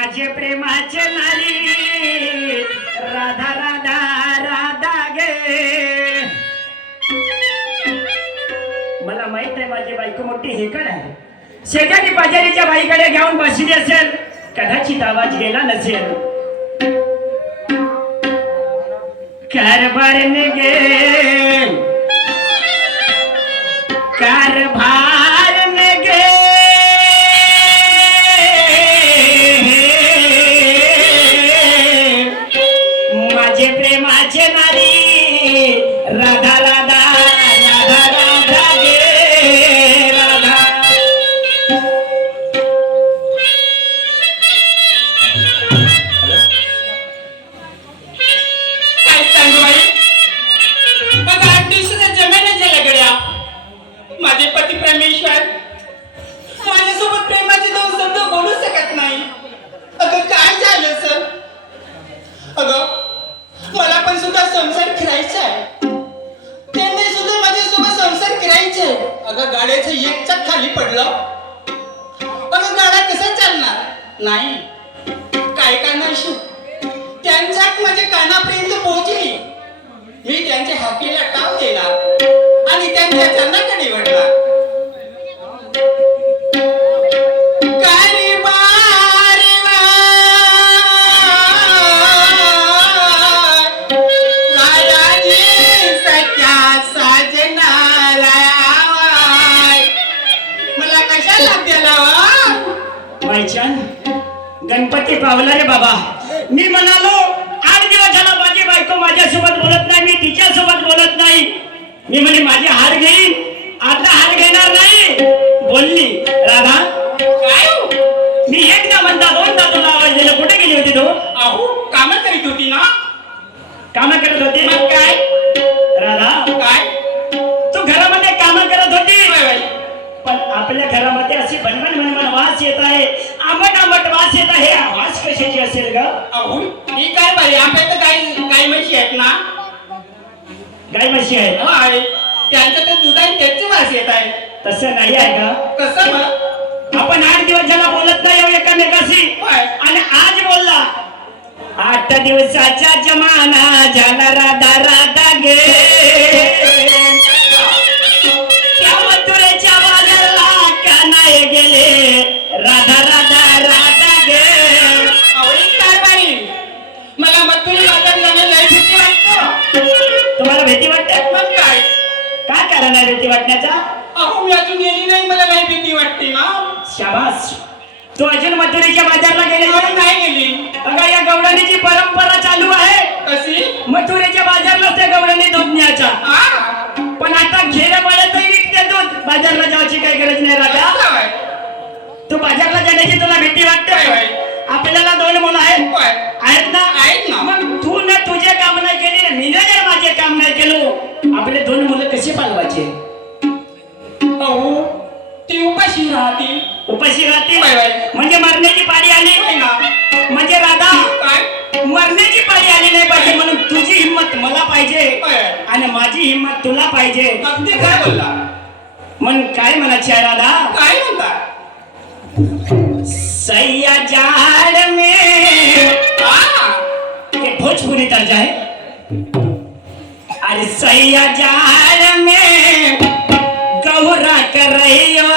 माझे प्रेमाचे नारी राधा राधा राधा गे. मला माहीत आहे माझी बायको मोठी हेकड आहे. शेजारी पाजारीच्या बाईकडे घेऊन बसली असेल कदाचित आवाज गेला नसेल. कारभार गे गणपती पावला रे बाबा. मी म्हणालो आठ दिवस झाला माझी बायको माझ्यासोबत बोलत नाही मी तिच्यासोबत बोलत नाही. मी म्हणे माझी हार घेईन आता हार घेणार नाही. बोलली राधा काय हो? मी एकदा म्हणता दोनदा तुला आवाज दिला. कुठे गेली होती तू? अहो काम करीत होती ना. काम करत होती? मग काय? राधा काय? तू घरामध्ये काम करत होती. पण आपल्या घरामध्ये अशी भनभन भनभन वास येत आहे. आंबट आंबट वास येत आहे आवाज कशाची असेल ग? अहो ही काय बाई आपल्या तर गाय गाय म्हशी आहेत ना? गाय म्हशी आहे हो आहे. त्यांचं तर दूध आहे त्याचे वास येत आहे. तसं नाही आहे का कसं मग? आपण आठ दिवस झाला बोलत नाही येऊ एकामेकाशी होय. आणि आज बोलला. आठ दिवसाचा जमाना झाला राधा राधा गे. वाटण्याचा अहो मी अजून गेली नाही मला लय भीती वाटते ना शाबास. तू अजून मथुरेच्या बाजारला गेले नाही? गेली. अगं या गवडणीची परंपरा चालू आहे. कशी? मथुरेच्या बाजारला त्या गवडणी दूध न्यायचा हा? पण आता खेड्यापाड्यातही विकते दूध बाजारला जायची काही गरज नाही राजा. तू बाजारला जाण्याची तुला भीती वाटते? राहतील उपाशी राहतील. म्हणजे मरण्याची पाळी आली ना? म्हणजे राधा काय? मरण्याची पाळी आली नाही पाहिजे म्हणून तुझी हिंमत मला पाहिजे. आणि माझी हिंमत तुला पाहिजे. अगदी काय बोलला. मग काय म्हणायची आहे राधा? काय म्हणता? सैया जाड़ में. हा. भोजपुरी दर्जा है अरे सैया जाड़ में. गौरा कर रही हो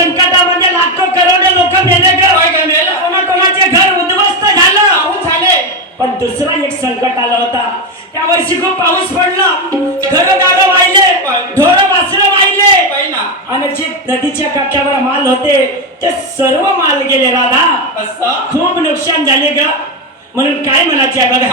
संकटा म्हणजे लाखो करोड लोक मेले ग. कोणाकोणाचे घर उद्ध्वस्त झालं. पाऊस झाले. पण दुसरा एक संकट आला होता. त्या वर्षी खूप पाऊस पडला. घर गाडं वाहिले ढोर वासर वाहिले. आणि जे नदीच्या काठावर माल होते ते सर्व माल गेले राधा. खूप नुकसान झाले ग. म्हणून काय म्हणायचे बघा.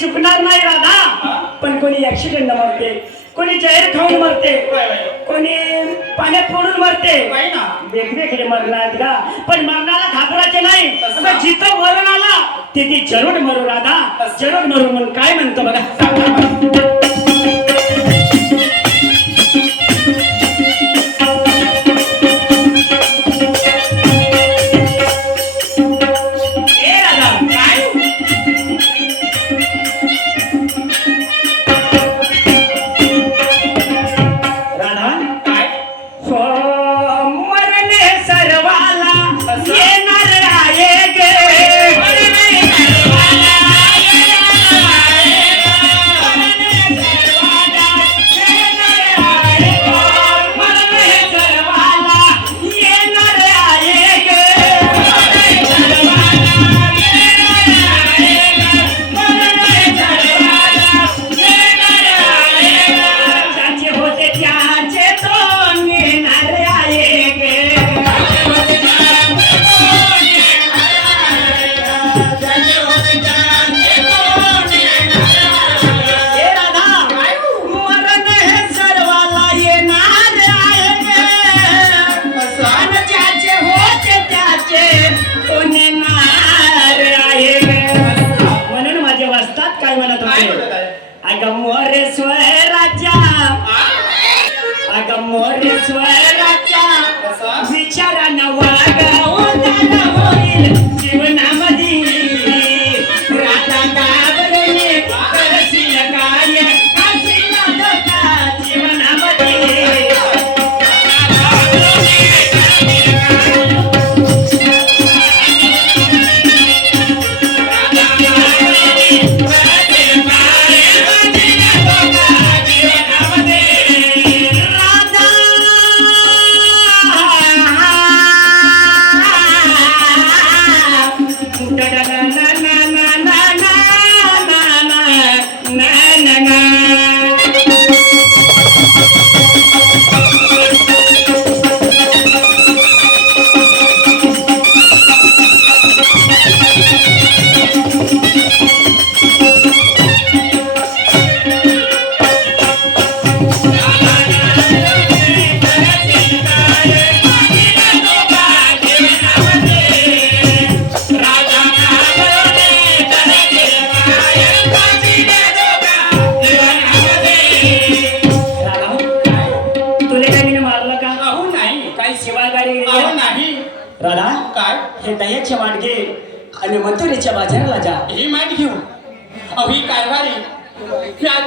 चुकणार नाही राधा. पण कोणी ऍक्सिडेंट मरते कोणी जाहीर खाऊन मरते कोणी पाण्यात पडून मरते. वेगवेगळे मरणार का? पण मरणाला घाबरायचे नाही. जिथं मरण आला तिथे जरूर मरू राधा. जरूर मरू म्हणून काय म्हणतो बघा? मोर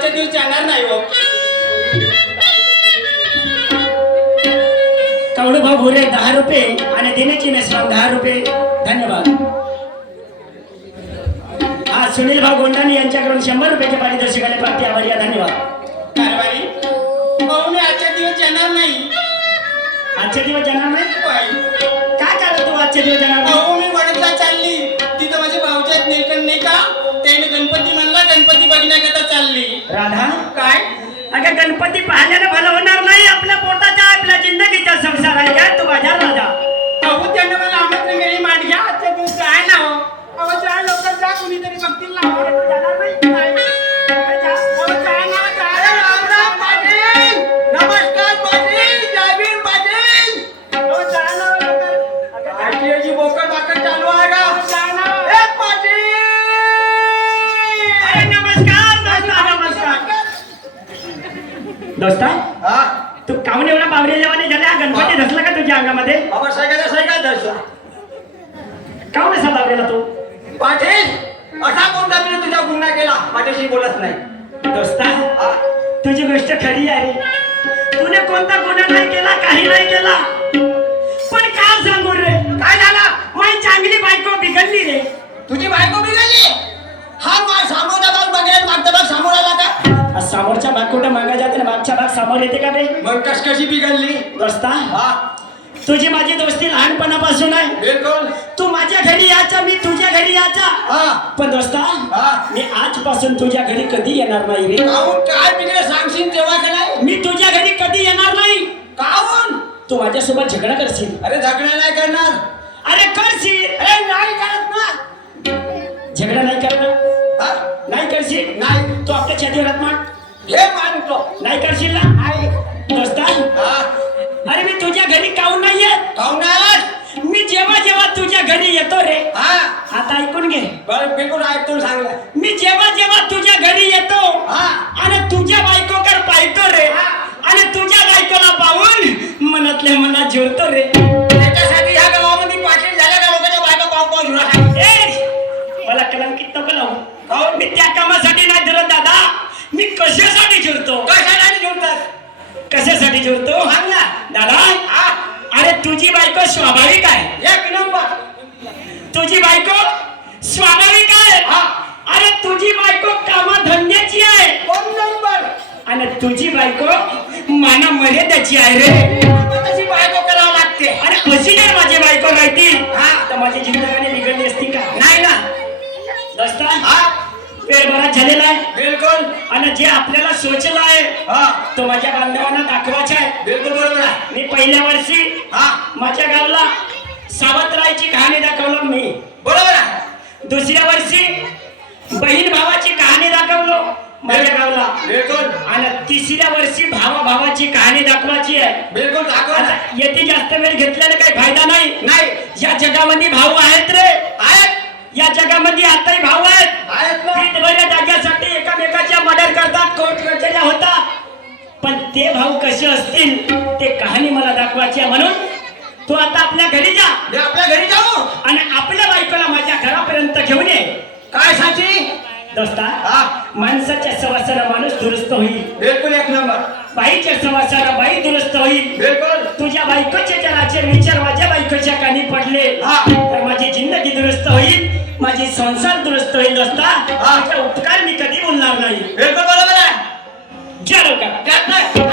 मी आजच्या दिवस जाणार नाही हो. कवडू भाऊ भोरे दहा रुपये आणि दिनेची मेसराम दहा रुपये. धन्यवाद. हा सुनील भाऊ गोंडानी यांच्याकडून शंभर रुपयाचे पारितोषिकाने प्राप्ती आभारी. धन्यवाद. मी आजच्या दिवस जाणार नाही. आजचे दिवस जाणार नाही. काय करत तू आजचे दिवस जाणार? नाही अहो गणपती बघण्याकरता चालली. राधा? काय? अगं गणपती पाहण्यानं भलं होणार नाही आपल्या सायकल सायकल दर्शन काऊन असा लावलेला तू? पाटील असा कोणता मी तुझ्या गुन्हा केला माझ्याशी बोलत नाही. दोस्ता? तुझी गोष्ट खरी आहे. तुने कोणता गुन्हा नाही केला काही नाही केला. पण काय सांगू रे? काय झाला? माझी चांगली बायको बिघडली रे. तुझी बायको बिघडली? हा मा समोरचा भाग बघेल मागचा भाग समोर आला का समोरच्या भाग कुठं? मागा जाते मागच्या भाग समोर येते का रे मग कशी बिघडली? दोस्ता हा. तुझी माझी दोस्ती लहानपणापासून आहे. बिलकुल. तू माझ्या घरी यायचा मी तुझ्या घरी यायचा. हा. पण दोस्ता हा. मी आजपासून तुझ्या घरी कधी येणार नाही रे. काय बिघडलं सांगशील तेव्हा का नाही? मी तुझ्या घरी कधी येणार नाही. काहून? तू माझ्यासोबत झगडा करशील. अरे झगडा नाही करणार. अरे करशील. अरे नाही करत ना. झगडा नाही करणार. हा? नाही करशील? नाही. तू आपल्या छातीवर हात मार. हे मानतो. नाही करशील ना? नाही. दोस्ता मी घरी काहून नाही येत काहून नाही? मी जेव्हा जेव्हा तुझ्या घरी येतो रे हा? आता ऐकून घे. बरं बिलकुल ऐकतो सांगलं मी जेव्हा जेव्हा तुझ्या घरी येतो हा? आणि तुझ्या बायकोकर पाहतो रे आणि तुझ्या बायकोला पाहून मनातल्या मनात जुळतो रे. त्याच्यासाठी ह्या गावामध्ये पाटील झाल्या का लोकांच्या बायका झुरा ए, मला कलंकित नको लावू. हो मी त्या कामासाठी नाही धरत दादा. मी कशासाठी जुळतो कशासाठी जुळतात कशासाठी जुळतो सांग ना दादा हा अरे तुझी बायको स्वाभाविक आहे. एक नंबर. तुझी बायको स्वाभाविक आहे? अरे तुझी बायको कामधंद्याची आहे. दोन नंबर. आणि तुझी बायको माना मर्यादाची आहे रे. तशी बायको करावं लागते. अरे अशी जर माझी बायको राहती. हा. तर माझी जिंदगाने बिघडली असती का? नाही ना. दोस्ता हा. बराच झालेला आहे. बिलकुल. आणि जे आपल्याला सोचलं आहे हा. तो माझ्या बांधवांना दाखवायचा आहे. बिलकुल बरोबर आहे. मी पहिल्या वर्षी हा. माझ्या गावला सावंतरायची कहाणी दाखवलं मी. बरोबर आहे. दुसऱ्या वर्षी बहीण भावाची कहाणी दाखवलो माझ्या गावला. बिलकुल. आणि तिसऱ्या वर्षी भावा भावाची कहाणी दाखवायची आहे. बिलकुल दाखव आता येथे जास्त वेळ घेतल्याने काही फायदा नाही. नाही. या जगामध्ये भाऊ आहेत रे. आहेत. या जगामध्ये आताही भाऊ आहेत. जाग्यासाठी एकामेकाच्या मदत करतात कोर्ट कचऱ्या होता पण ते भाऊ कसे असतील ते कहाणी मला दाखवायची आहे म्हणून तू आता आपल्या घरी जा. आपल्या घरी जाऊ? आणि आपल्या बायकोला माझ्या घरापर्यंत घेऊन ये. काय सांची? दोस्ता माणसाच्या सवासाला माणूस दुरुस्त होईल. बिलकुल एक नंबर. बाईच्या सवासाला बाई दुरुस्त होईल. बिलकुल. तुझ्या बायकोचे जराचे विचार माझ्या बायकोच्या कानी पडले. तर माझी संसार दुरुस्त होईल हा. तुझे उपकार मी कधी बोलणार नाही. बिलकुल बरोबर आहे. जय लवकर त्यात नाही.